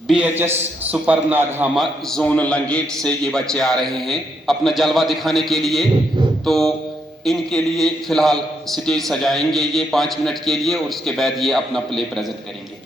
BHS super नागहामा zone Langate से ये बच्चे आ रहे हैं अपना जलवा दिखाने के लिए। तो इनके लिए फिलहाल स्टेज सजाएंगे ये 5 मिनट के लिए और उसके बाद ये अपना प्ले प्रेजेंट करेंगे।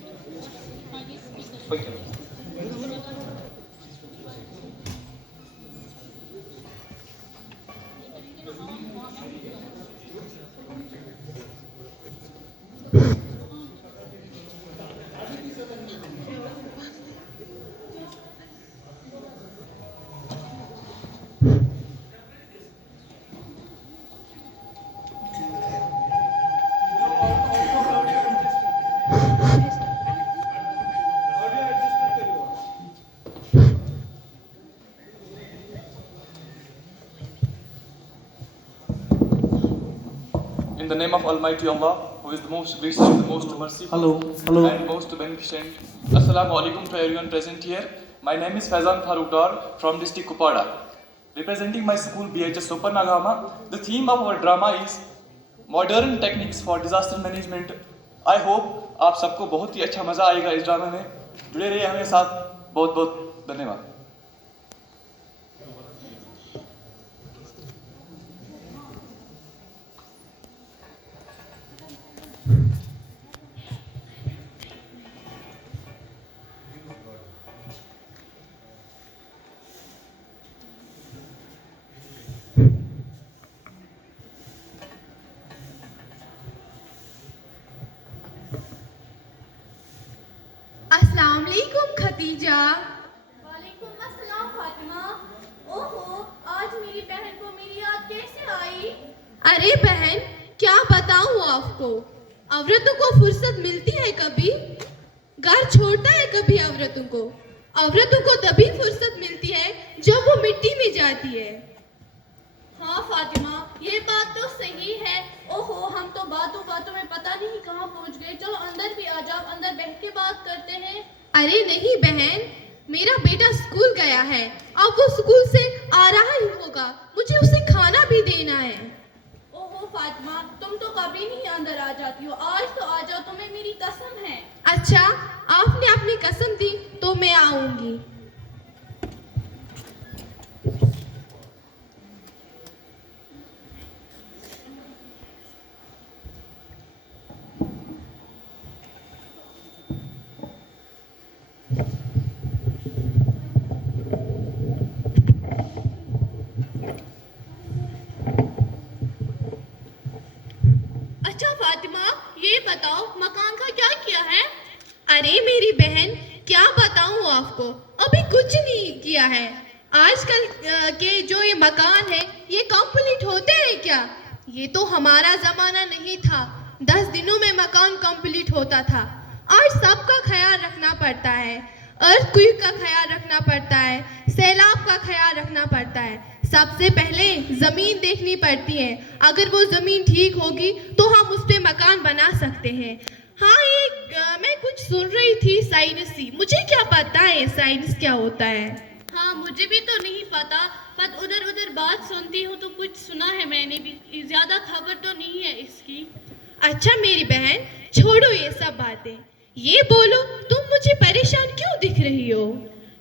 In the name of Almighty Allah, who is the most gracious, the most merciful, and most beneficent. Assalamu alaikum to everyone present here. My name is Faizan Farooq Dar from district Kupara. Representing my school BHS Super Nagama, the theme of our drama is Modern Techniques for Disaster Management. I hope आप सबको बहुत ही अच्छा मजा आएगा इस ड्रामे में। जुड़े रहिए हमारे साथ। बहुत बहुत धन्यवाद। अस्सलाम वालेकुम खतीजा। वालेकुम अस्सलाम फातिमा। ओहो, आज मेरी बहन को मेरी याद कैसे आई? अरे बहन, क्या बताऊं आपको, औरतों को फुर्सत मिलती है कभी? घर छोड़ता है कभी औरतों को? औरतों को तभी फुर्सत मिलती है जब वो मिट्टी में जाती है। हाँ फातिमा, ये बात तो सही है। ओहो, हम तो बातों बातों में पता नहीं कहाँ पहुँच गए। चलो अंदर भी आ जाओ, अंदर बैठ के बात करते हैं। अरे नहीं बहन, मेरा बेटा स्कूल गया है, अब वो स्कूल से आ रहा ही होगा, मुझे उसे खाना भी देना है। ओहो फातिमा, तुम तो कभी नहीं अंदर आ जाती हो, आज तो आ जाओ, तुम्हें मेरी कसम है। अच्छा, आपने अपनी कसम दी तो मैं आऊंगी। अच्छा फातिमा, ये बताओ मकान का क्या किया है? अरे मेरी बहन, क्या बताऊं आपको, अभी कुछ नहीं किया है। आजकल के जो ये मकान है ये कंप्लीट होते हैं क्या? ये तो हमारा जमाना नहीं था, 10 दिनों में मकान कंप्लीट होता था। आज सबका ख्याल रखना पड़ता है, अर्थक्वेक का ख्याल रखना पड़ता है, सैलाब का ख्याल रखना पड़ता है। सबसे पहले जमीन देखनी पड़ती है, अगर वो जमीन ठीक होगी तो हम उस पे मकान बना सकते हैं। हाँ, मैं कुछ सुन रही थी साइंसी, मुझे क्या पता है साइंस क्या होता है। हाँ, मुझे भी तो नहीं पता, पर उधर उधर बात सुनती हूँ तो कुछ सुना है मैंने भी, ज्यादा खबर तो नहीं है इसकी। अच्छा मेरी बहन, छोड़ो ये सब बातें, ये बोलो तुम मुझे परेशान क्यों दिख रही हो?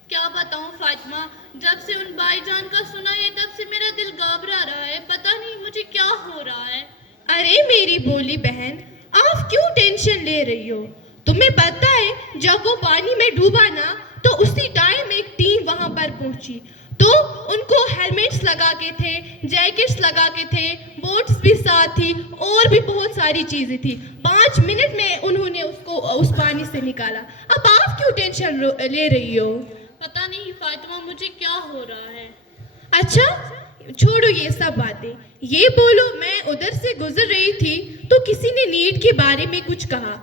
क्या बताऊँ फातिमा, जब से उन भाईजान का सुना है तब से मेरा दिल घबरा रहा है, पता नहीं मुझे क्या हो रहा है। अरे मेरी भोली बहन, आप क्यों टेंशन ले रही हो? तुम्हें पता है जब वो पानी में डूबा ना तो उसी टाइम एक टीम वहां पर पहुंची, तो उनको हेलमेट्स लगा के थे, जैकेट्स लगा के थे, बोट्स भी साथ थी और भी बहुत सारी चीजें थी। 5 मिनट में उन्होंने उसको उस पानी से निकाला। अब आप क्यों टेंशन ले रही हो? पता नहीं फातिमा, मुझे क्या हो रहा है। अच्छा छोड़ो ये सब बातें, ये बोलो मैं उधर से गुजर रही थी तो किसी ने नीट के बारे में कुछ कहा,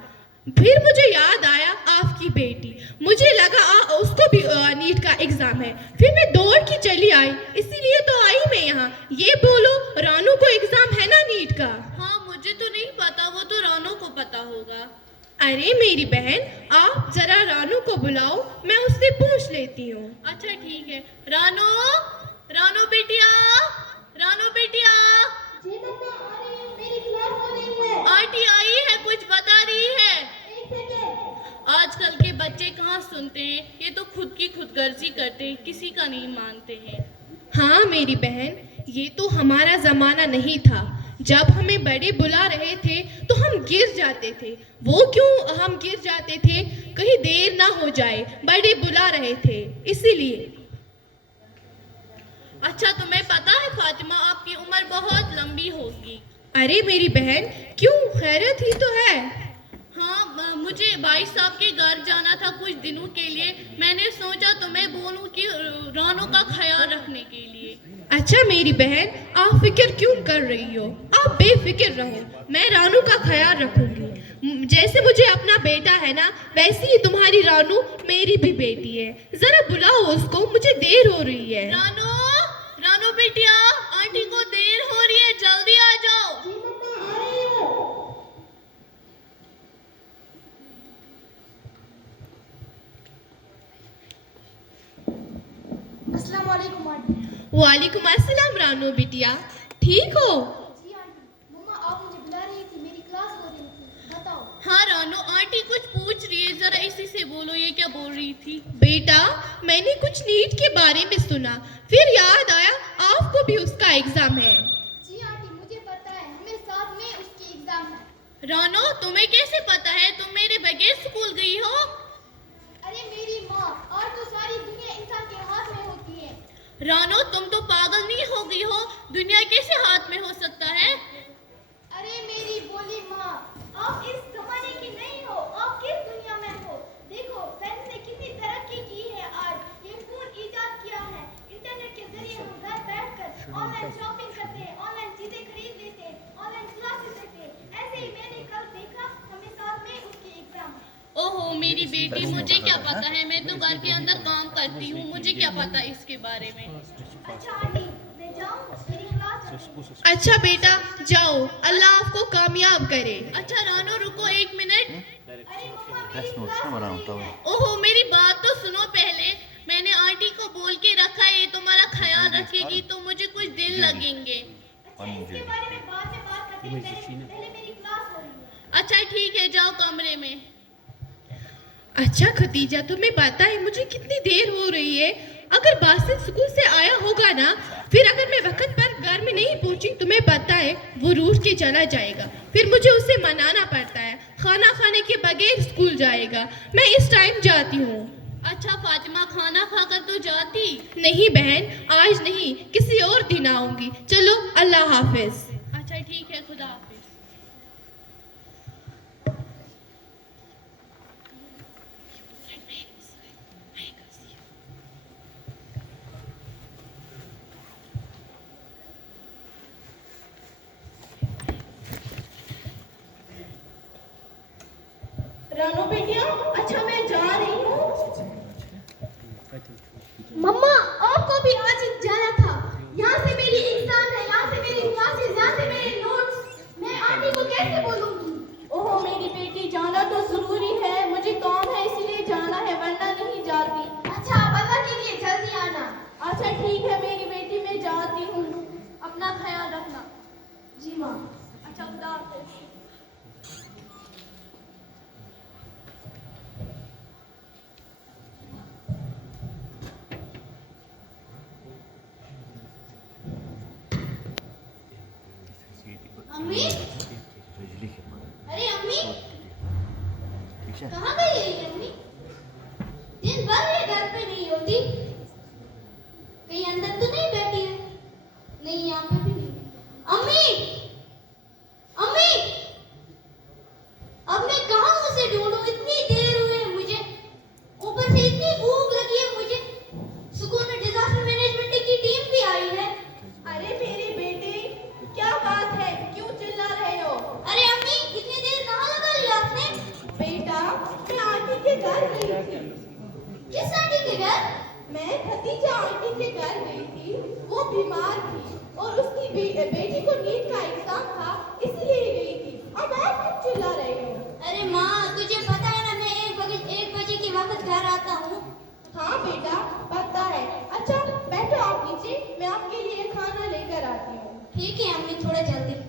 फिर मुझे याद आया आपकी बेटी, मुझे लगा उसको भी नीट का एग्जाम है, फिर मैं दौड़ के चली आई, इसीलिए तो आई मैं यहाँ। ये बोलो रानू को एग्जाम है ना नीट का? हाँ, मुझे तो नहीं पता, वो तो रानू को पता होगा। अरे मेरी बहन, आप जरा रानू को बुलाओ, मैं उससे पूछ लेती हूँ। अच्छा ठीक है। रानू, रानू बेटिया, रानू बेटिया। जी मम्मा, आ रही हूँ, मेरी क्लास हो रही है। आंटी आई है, कुछ बता रही है। एक सेकेंड। आजकल के बच्चे कहाँ सुनते हैं, ये तो खुद की खुदगर्जी करते हैं, किसी का नहीं मानते हैं। हाँ मेरी बहन, ये तो हमारा जमाना नहीं था। जब हमें बड़े बुला रहे थे तो हम गिर जाते थे। वो क्यों हम गिर जाते थे? कहीं देर ना हो जाए, बड़े बुला रहे थे इसीलिए। अच्छा तुम्हें पता है फातिमा, आपकी उम्र बहुत लंबी होगी। अरे मेरी बहन, क्यों, खैरियत ही तो है। हाँ, मुझे भाई साहब के घर जाना था कुछ दिनों के लिए। मैंने सोचा तुम्हें बोलूं कि रानू का ख्याल रखने के लिए। अच्छा मेरी बहन, आप फिक्र क्यों कर रही हो? आप बेफिक्र रहो, मैं रानू का ख्याल रखूंगी। जैसे मुझे अपना बेटा है ना, वैसे ही तुम्हारी रानू मेरी भी बेटी है। जरा बुलाओ उसको, मुझे देर हो रही है। रानू, रानू बिटिया, आंटी को देर हो रही है, जल्दी आ जाओ। जी मम्मा आ रही हूँ। अस्सलाम वालेकुम आंटी। वालेकुम अस्सलाम रानू बिटिया, ठीक हो? जी आंटी, मम्मा आप मुझे बुला रही थी, मेरी क्लास हो रही थी, बताओ। हाँ रानू, आंटी कुछ पूछ रही है, जरा इसी से बोलो, ये क्या बोल रही थी? बेटा, मैंने कुछ नीट के बारे में सुना, फिर याद आया आपको भी उसका एग्जाम है। जी आंटी, मुझे पता है, हमें साथ में उसकी एग्जाम है। रानू, तुम्हें कैसे पता है? तुम मेरे बगैर स्कूल गई हो? अरे मेरी माँ, और तो सारी दुनिया इंसान के हाथ में होती है। रानू, तुम तो पागल नहीं हो गई हो? दुनिया कैसे हाथ में हो सकता है? अरे मेरी बोली माँ, आप इस जमाने की नहीं हो, आप किस दुनिया में हो? देखो साइंस ने कितनी तरक्की की है। आज ये फोन इजाद किया है, इंटरनेट के जरिए हम घर बैठकर ऑनलाइन शॉपिंग करते हैं, ऑनलाइन चीजें खरीद लेते हैं, ऑनलाइन क्लासेस लेते हैं। ऐसे ही मैंने कल देखा, हमें साथ में उसकी एग्जाम है। ओहो मेरी बेटी, मुझे क्या पता है, मैं तो घर के अंदर काम करती हूँ, मुझे क्या पता इसके बारे में। अच्छा आंटी, मैं जाऊँ, मेरी क्लास है। अच्छा बेटा, जाओ, अल्लाह आपको कामयाब करे। अच्छा रानू रुको 1 मिनट। अरे मम्मा मेरी क्लास है। ओहो मेरी बात तो सुनो पहले। मैंने आंटी को बोल के रखा है, ये तुम्हारा ख्याल रखेगी, तो मुझे कुछ दिन लगेंगे। अच्छा इसके बारे में बाद में बात करते हैं, पहले मेरी क्लास हो रही है। अच्छा ठीक है, जाओ कमरे में। अच्छा खतीजा, तुम्हें पता है मुझे कितनी देर हो रही है? अगर बासित स्कूल से आया होगा ना, फिर अगर मैं वक्त पर घर में नहीं पहुंची, तुम्हें पता है वो रूठ के चला जाएगा। फिर मुझे उसे मनाना पड़ता है, खाना खाने के बगैर स्कूल जाएगा। मैं इस टाइम जाती हूँ। अच्छा फातिमा, खाना खाकर तो जाती। नहीं बहन, आज नहीं, किसी और दिन आऊंगी। चलो, अल्लाह हाफिज। अच्छा ठीक है, खुदा हाफिज। रानू बेटिया, अच्छा मैं जा रही हूँ। मम्मा आपको भी आज जाना था। यहाँ से मेरी एग्जाम है, यहाँ से मेरी क्लासेस, यहाँ से मेरे नोट्स। मैं आंटी को कैसे बोलूँगी? ओहो मेरी बेटी, जाना तो जरूरी है, मुझे काम है इसीलिए जाना है, वरना नहीं जाती। अच्छा आप अल्लाह के लिए जल्दी आना। अच्छा ठीक है मेरी बेटी, मैं जाती हूँ, अपना ख्याल रखना। जी माँ। अच्छा खुदा हाफिज। अम्मी, अरे अम्मी, कहाँ गई है ये अम्मी? दिन भर ये घर पे नहीं होती, कहीं अंदर तो नहीं बैठी है? नहीं, यहाँ पे भी नहीं। अम्मी, अम्मी, अब मैं कहाँ उसे ढूंढूं? इतनी देर हुई है मुझे, ऊपर से इतनी भूख लगी है मुझे। स्कूल में डिजास्टर मैनेजमेंट की टीम भी आई है। अरे मेरी बेटी, क्या बात है, क्यों चिल्ला रहे हो? अरे अम्मी, इतनी देर कहाँ लगा लिया आपने? बेटा, मैं आंटी के घर गई थी। किस आंटी के घर? मैं खतीजा आंटी के घर गई थी। वो बीमार थी और उसकी बेटी को नीट का एग्जाम था, इसलिए गई थी। अब आप क्यों चिल्ला रहे हो? अरे माँ, तुझे पता है ना, मैं 1 बजे के वक्त घर आता हूँ। हाँ बेटा, पता है। अच्छा बैठो आप नीचे, मैं आपके लिए खाना लेकर आती हूँ। ठीक है अम्मी, थोड़ा जल्दी।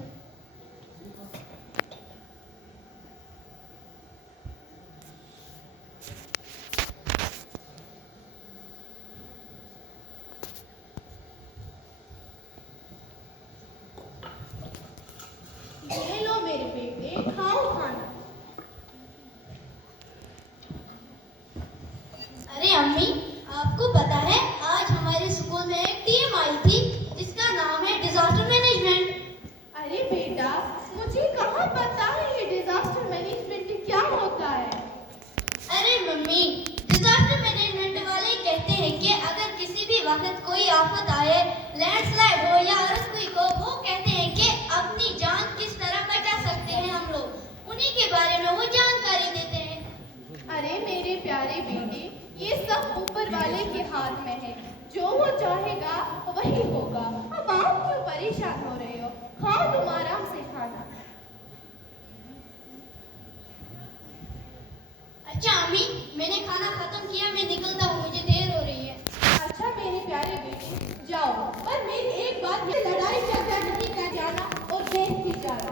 अम्मी, आपको पता है आज हमारे स्कूल में एक टीम आई थी जिसका नाम है डिजास्टर मैनेजमेंट। अरे बेटा, मुझे कहाँ पता है ये डिजास्टर मैनेजमेंट क्या होता है। अरे मम्मी, डिजास्टर मैनेजमेंट वाले कहते हैं कि अगर किसी भी वक्त कोई आफत आए, लैंडस्लाइड हो या अर्थक्वेक हो, वो कहते हैं कि अपनी जान किस तरह बचा सकते हैं हम लोग, उन्हीं के बारे में वो जानकारी देते हैं। अरे मेरे प्यारे बेटे, ये सब ऊपर वाले के हाथ में है, जो वो चाहेगा वही होगा। अब आप क्यों परेशान हो रहे हो? खाओ तुम आराम से खाना। अच्छा अम्मी, मैंने खाना खत्म किया, मैं निकलता हूँ, मुझे देर हो रही है। अच्छा मेरे प्यारे बेटे, जाओ, पर मेरी एक बात, ये लड़ाई झगड़ा नहीं कर जाना और देख के जाना।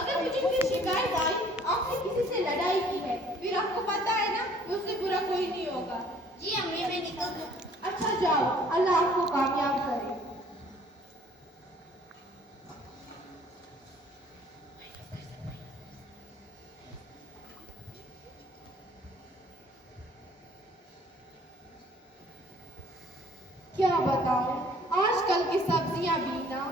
अगर मुझे कोई शिकायत आई आपने किसी से लड़ाई की है, फिर आपको पता है ना, मुझसे बुरा कोई नहीं होगा। जी अम्मी, मैं निकल दूँ। अच्छा जाओ, अल्लाह आपको कामयाब करे। क्या बताऊं, आजकल की सब्जियां भी ना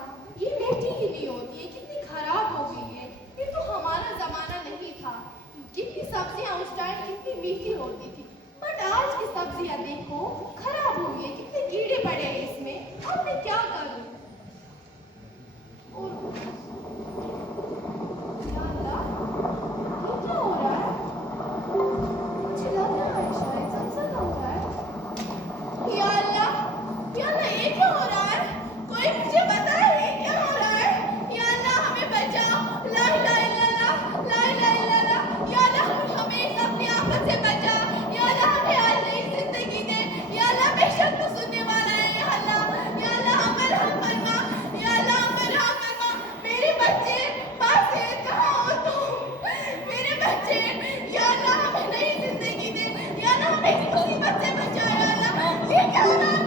ये मीठी ही नहीं होती है, कितनी खराब हो गई है। ये तो हमारा जमाना नहीं था, जितनी सब्जियां उस टाइम कितनी मीठी होती थी, बट आज की सब्जियां देखो खराब हो गई है, कितने कीड़े पड़े हैं इसमें। अब मैं क्या करूं? और या अल्लाह, ये क्या हो रहा है? मुझे लग रहा है शायद ज़लज़ला हो रहा है। या अल्लाह, ये क्या हो रहा है? कोई मुझे बताए ये क्या हो रहा है? या अल्लाह हमें बचाओ, ला इलाहा इल्लल्लाह, ला इलाहा इल्लल्लाह। या अल्लाह हमें इस अपनी आफत से बचा, या अल्लाह हमें आज नई जिंदगी दे, या अल्लाह बेशक तू सुनने वाला है। या अल्लाह अमर हम फरमा, या अल्लाह अमर हम फरमा। मेरे बच्चे बासे कहाँ हो तुम? मेरे बच्चे, या अल्लाह हमें नई जिंदगी दे, या अल्लाह हमें इस मुसीबत से बचा। या अल्लाह ये क्या हो रहा है?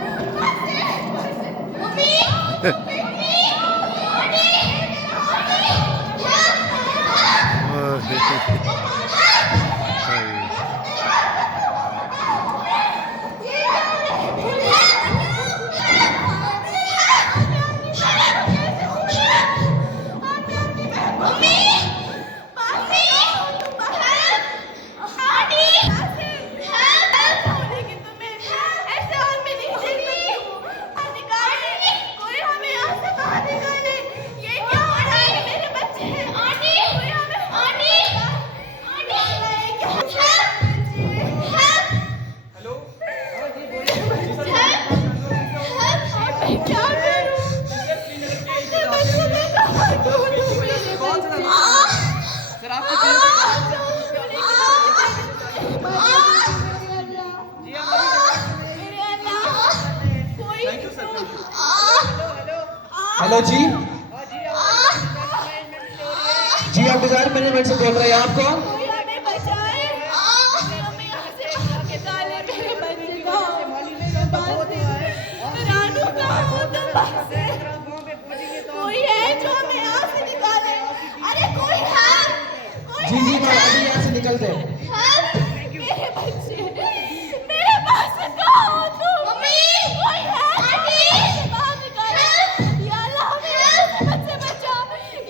हेलो जी, जी आप डिजाइन मैनेजमेंट से बोल रहे हैं, आप कौन? कोई हमें बचाए, हमें यहाँ से निकाले, मेरे बच्चे को। रानू कहाँ हो तुम? कोई है जो हमें यहाँ से निकाले? अरे कोई है? जी जी मैं अभी यहाँ से निकलते हैं। मेरे बच्चे, मेरे पास कहाँ हो तुम? कोई है? बाहर निकालो। या अल्लाह हमें यहाँ से बच्चे बचा।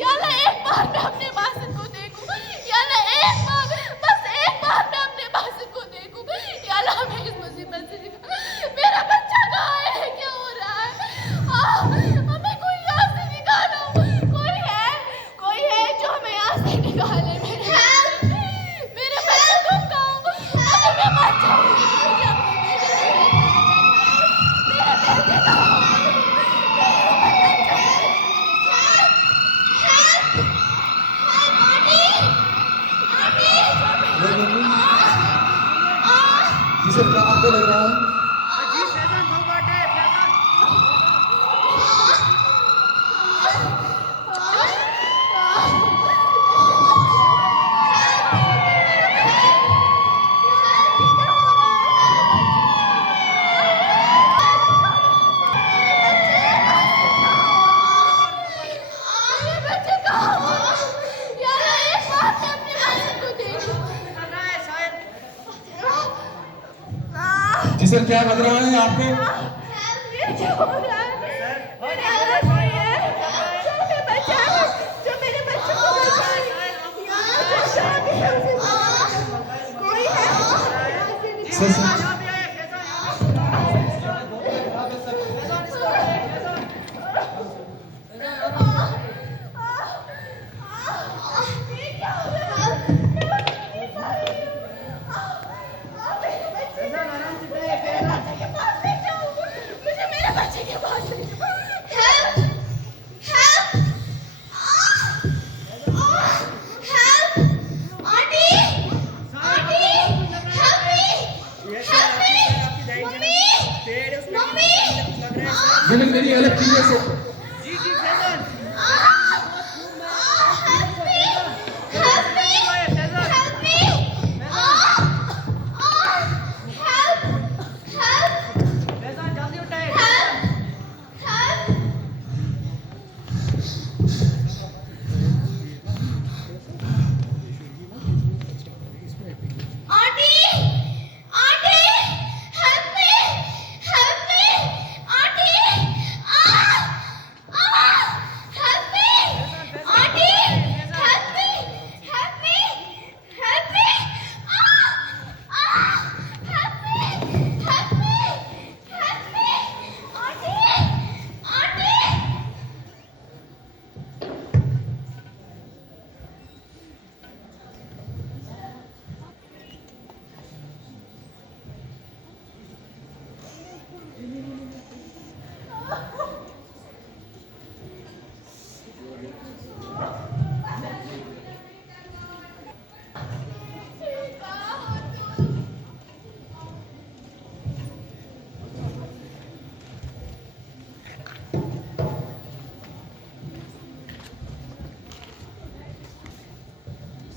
या अल्लाह एक बार मैं अपने बासित को देखूं। या अल्लाह एक बार, बस एक बार मैं अपने बासित को देखूं। या अल्लाह हमें इस मुसीबत से निकाल। मेरा बच्चा कहाँ है? क्या हो रहा है? हमें कोई यहाँ से निकालो। कोई है जो हमें यहाँ से निकाले। मेरे बच्चे तुम कहाँ हो? अगर मैं मर जाऊंगी तो मुझे अपने बेटे से मेरे बेटे कहाँ हो? जिसे आपको लग रहा है जी सर, क्या लग रहा है आपको? ये क्या हो रहा है? मेरे अल्लाह कोई है जो हमें बचाए, जो मेरे बच्चों को बचाए। कोई है? सर ये क्या हो रहा है? मैं नहीं पा रही हूँ। मेरे बच्चे के पास ले जाओ। मुझे मेरे बच्चे के पास ले जाओ। Help! Help! Help! Auntie! Auntie! Help me! Help me! Mummy! Mummy! ये लोग मेरी अलग चीजें से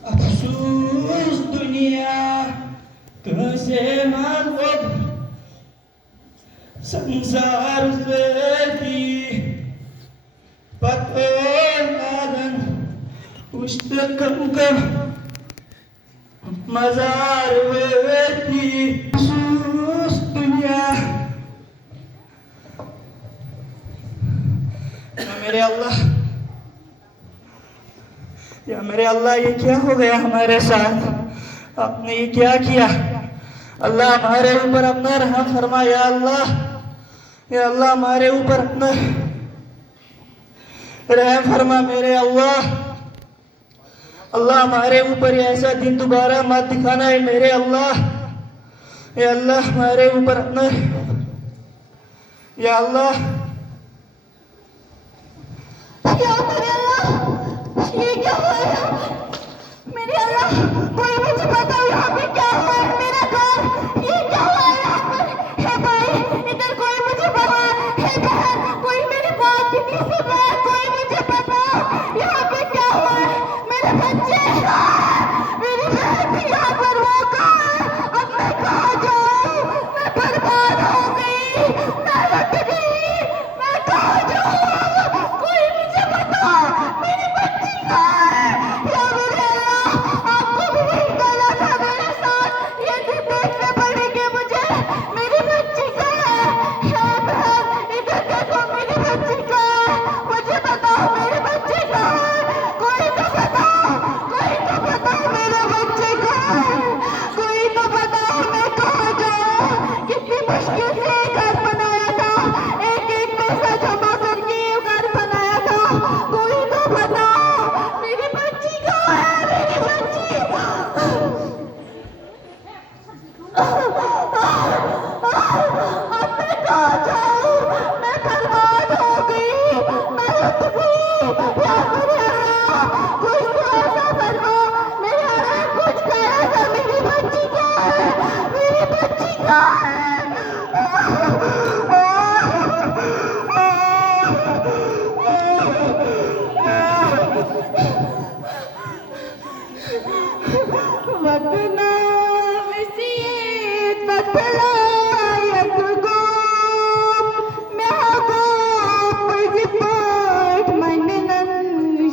अफसोस दुनिया कैसे मानव संसार की पतो लागन पुस्तकम का मजार वेती अफसोस दुनिया। या मेरे अल्लाह ये क्या हो गया हमारे साथ? आपने ये क्या किया? अल्लाह हमारे ऊपर अपना रहम फरमा। या अल्लाह हमारे ऊपर अपना रहम फरमा मेरे अल्लाह। अल्लाह हमारे ऊपर ऐसा दिन दोबारा मत दिखाना है मेरे अल्लाह। या अल्लाह हमारे ऊपर अपना, या अल्लाह ये क्या हुआ है? मेरे अल्लाह, कोई मुझे बताओ यहाँ पे क्या हुआ है? मेरा घर, ये क्या हुआ है यहाँ पर? है भाई, इधर कोई मुझे बता। है बहन, कोई मेरी बात भी नहीं सुन रहा है। कोई मुझे बताओ यहाँ पे क्या हुआ है? मेरे बच्चे, मेरी बहन भी यहाँ पर वो कहाँ है? अब मैं कहाँ जाऊँ? मैं बर्बाद हो गई, मैं लट गई, मैं कहाँ जाऊँ? कोई मुझे बताओ, मेरी बच्ची कहाँ है? या मेरे अल्लाह, आपको भी नहीं करना था मेरे साथ। ये दिन देखने पड़ेंगे मुझे। मेरी बच्ची कहाँ है? बहन, इधर देखो, मेरी बच्ची कहाँ है? मुझे बताओ मेरे बच्चे कहाँ है? कोई तो बताओ, कोई तो बताओ मेरे बच्चे कहाँ है? कोई तो बताओ मैं कहाँ जाऊँ? कितनी मुश्किल से ये घर बनाया था, एक एक पैसा जमा करके ये घर बनाया था। कोई तो बताओ मेरी बच्ची कहाँ है? मेरी बच्ची अब मैं कहाँ जाऊँ? मैं बर्बाद हो गई, मैं लुट गई। या मेरे अल्लाह, कुछ तो ऐसा करो, मेरे अल्लाह कुछ कर ऐसा। मेरी बच्ची कहाँ है? मेरी बच्ची कहाँ है? वतना वसीयत बतलायत गो महबूब जिपट मनन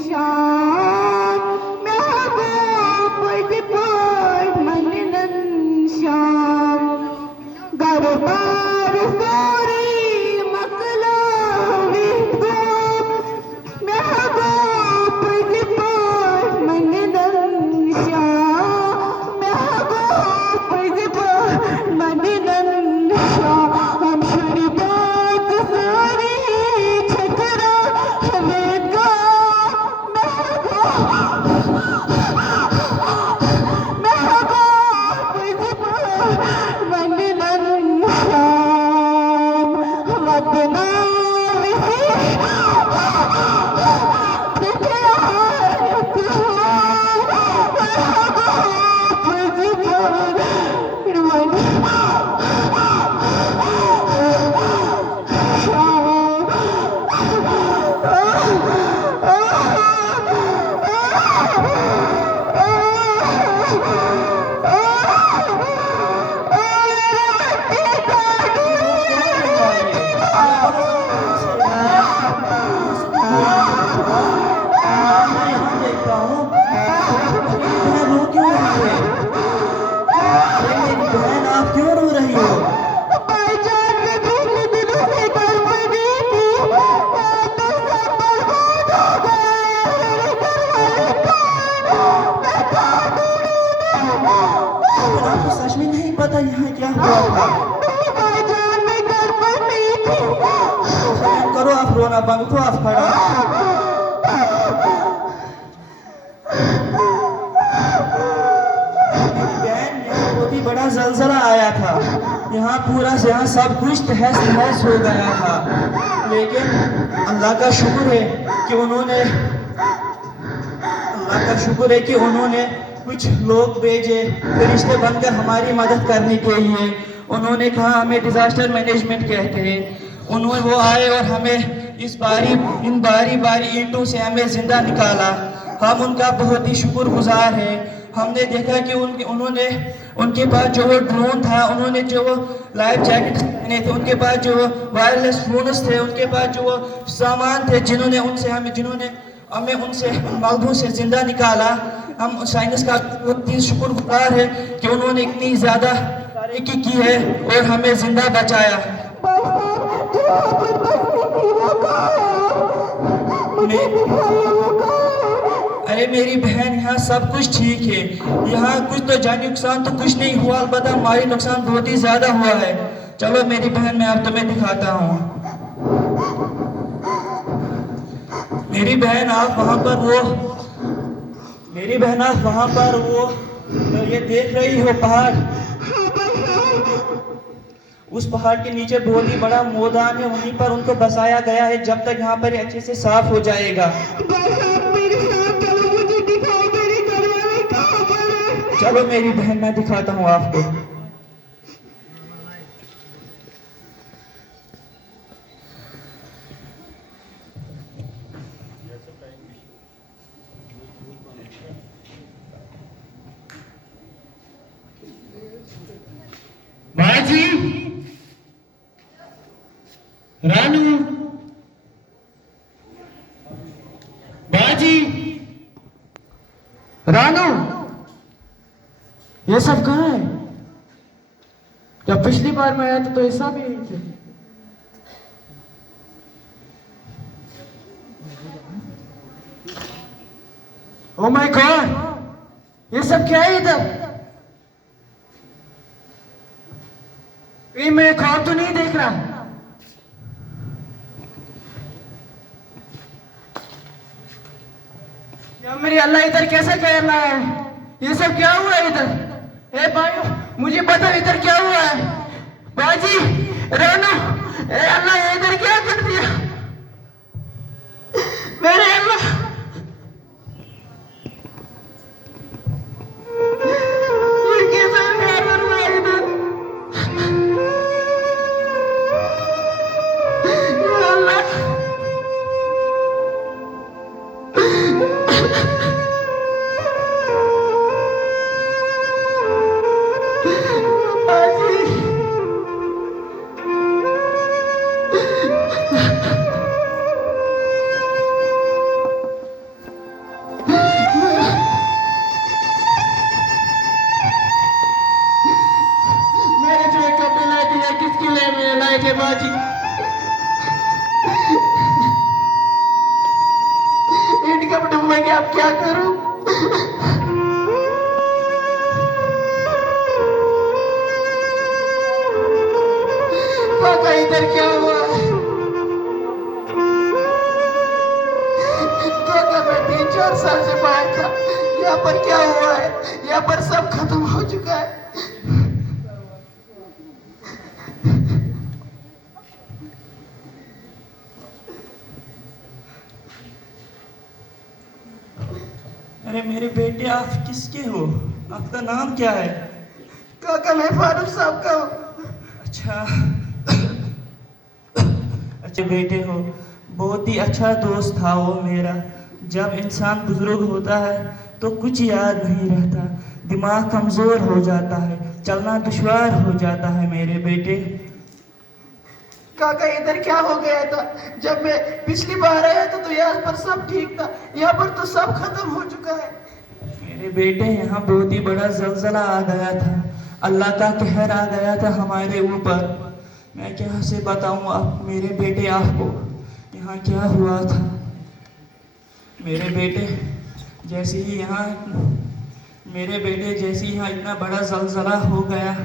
शान। महबूब जिपट मनन शान। घर रोना बंद को आप खड़ा बहन यहाँ बहुत ही बड़ा जलजला आया था यहाँ पूरा यहाँ सब कुछ तहस नहस हो गया था लेकिन अल्लाह का शुक्र है कि उन्होंने कुछ लोग भेजे फरिश्ते बनकर हमारी मदद करने के लिए। उन्होंने कहा हमें डिजास्टर मैनेजमेंट कहते हैं। उन्होंने वो आए और हमें इन बारी ईंटों से हमें जिंदा निकाला। हम उनका बहुत ही शुक्रगुजार हैं। हमने देखा कि उन्होंने उनके पास जो वो ड्रोन था, उन्होंने जो वो लाइफ जैकेट पहने थे, उनके पास जो वायरलेस फोन्स थे, उनके पास जो वो सामान थे जिन्होंने हमें उनसे मलबों से जिंदा निकाला। हम साइंस का बहुत ही शुक्रगुजार है कि उन्होंने इतनी ज़्यादा तरक्की की है और हमें जिंदा बचाया। अरे मेरी बहन, यहाँ सब कुछ ठीक है। यहाँ कुछ तो जानी नुकसान तो कुछ नहीं हुआ, अलबत्ता हमारी नुकसान बहुत ही ज़्यादा हुआ है। चलो मेरी बहन, मैं अब तुम्हें दिखाता हूँ। मेरी बहन आप वहाँ पर वो ये देख रही हो पहाड़, उस पहाड़ के नीचे बहुत ही बड़ा मैदान है, वहीं पर उनको बसाया गया है जब तक यहाँ पर अच्छे से साफ हो जाएगा। चलो मेरी बहन, मैं दिखाता हूँ आपको। बाजी, रानू, बाजी, रानू, ये सब कहाँ है? जब पिछली बार मैं आया था तो ऐसा भी नहीं थे। ओ माय गॉड, ये सब क्या है इधर? ये मैं ख्वाब तो नहीं देख रहा। या मेरी अल्लाह, इधर कैसे कर रहा है? ये सब क्या हुआ है इधर? ए भाई, मुझे बता इधर क्या हुआ है? बाजी, रानू, ए अल्लाह, ये इधर क्या कर दिया मेरे अल्लाह? ये कैसा कर रहा है इधर? बाजी, क्या करूं? काका इधर क्या हुआ है? काका मैं 3-4 साल से बाहर था, यहाँ पर क्या हुआ है? यहाँ पर सब खत्म हो चुका है। अरे मेरे बेटे, आप किसके हो? आपका नाम क्या है? काका मैं फारूक साहब का हूँ। अच्छा अच्छे बेटे हो। बहुत ही अच्छा दोस्त था वो मेरा। जब इंसान बुजुर्ग होता है तो कुछ याद नहीं रहता, दिमाग कमज़ोर हो जाता है, चलना दुश्वार हो जाता है मेरे बेटे। काका इधर क्या हो गया था? जब मैं पिछली बार आया था तो यहाँ पर सब ठीक था, यहाँ पर तो सब खत्म हो चुका है। मेरे बेटे, यहाँ बहुत ही बड़ा ज़लज़ला आ गया था, अल्लाह का कहर आ गया था हमारे ऊपर। मैं क्या से बताऊँ आप मेरे बेटे आपको यहाँ क्या हुआ था। मेरे बेटे जैसे ही यहाँ इतना बड़ा ज़लज़ला हो गया,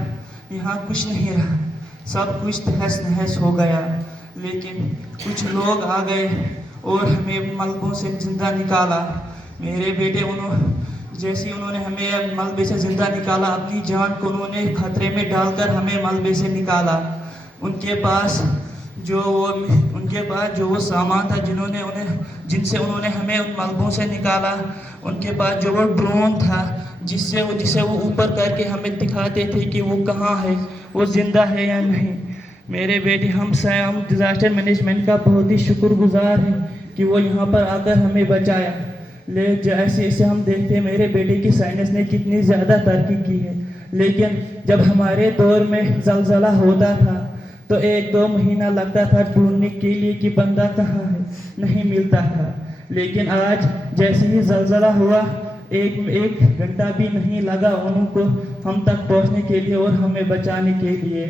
यहाँ कुछ नहीं रहा, सब कुछ तहस नहस हो गया। लेकिन कुछ लोग आ गए और हमें मलबों से ज़िंदा निकाला। मेरे बेटे जैसे उन्होंने हमें मलबे से ज़िंदा निकाला, अपनी जान को उन्होंने खतरे में डालकर हमें मलबे से निकाला। उनके पास जो वो सामान था जिनसे उन्होंने हमें उन मलबों से निकाला, उनके पास जो वो ड्रोन था जिसे वो ऊपर करके हमें दिखाते थे कि वो कहाँ है, वो ज़िंदा है या नहीं। मेरे बेटे, हम डिज़ास्टर मैनेजमेंट का बहुत ही शुक्रगुजार हैं कि वो यहाँ पर आकर हमें बचाया। जैसे इसे हम देखते हैं मेरे बेटे की साइंस ने कितनी ज़्यादा तरक्की की है। लेकिन जब हमारे दौर में ज़लज़ला होता था तो 1-2 महीना लगता था ढूंढने के लिए कि बंदा कहाँ है, नहीं मिलता था। लेकिन आज जैसे ही ज़लज़ला हुआ, एक घंटा भी नहीं लगा उनको हम तक पहुंचने के लिए और हमें बचाने के लिए।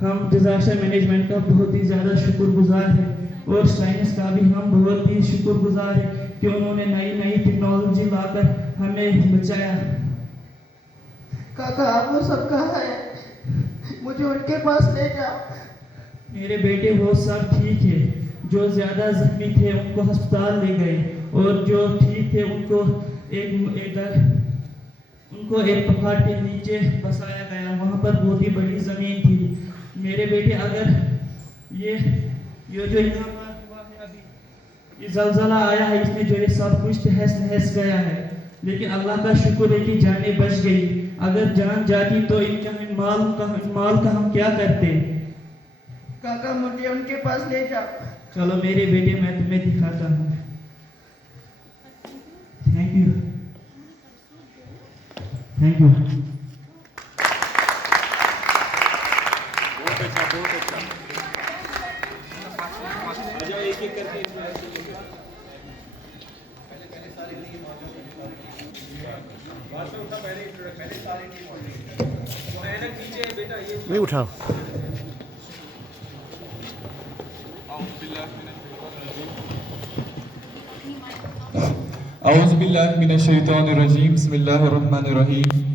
हम डिज़ास्टर मैनेजमेंट का बहुत ही ज़्यादा शुक्रगुजार हैं और साइंस का भी हम बहुत ही शुक्रगुजार हैं कि उन्होंने नई टेक्नोलॉजी लाकर हमें बचाया। काका आप वो सब कहाँ है? मुझे उनके पास ले जाओ। मेरे बेटे, वो सब ठीक है। जो ज़्यादा जख्मी थे उनको अस्पताल ले गए और जो ठीक थे उनको एक पहाड़ के नीचे बसाया गया। वहाँ पर बहुत ही बड़ी ज़मीन थी। मेरे बेटे, अगर ये जो यहाँ पर हुआ है अभी, ये ज़लज़ला आया है, इसने जो ये सब कुछ तहस नहस गया है, लेकिन अल्लाह का शुक्र है कि जानें बच गई। अगर जान जाती तो इनका माल का हम क्या करते? काका मुझे उनके पास ले जाओ। चलो मेरे बेटे, मैं तुम्हें दिखाता हूँ। Thank you. नहीं उठाओ। औज़ुबिल्लाहि मिनश शैतानिर रजीम, बिस्मिल्लाहिर रहमानिर रहीम।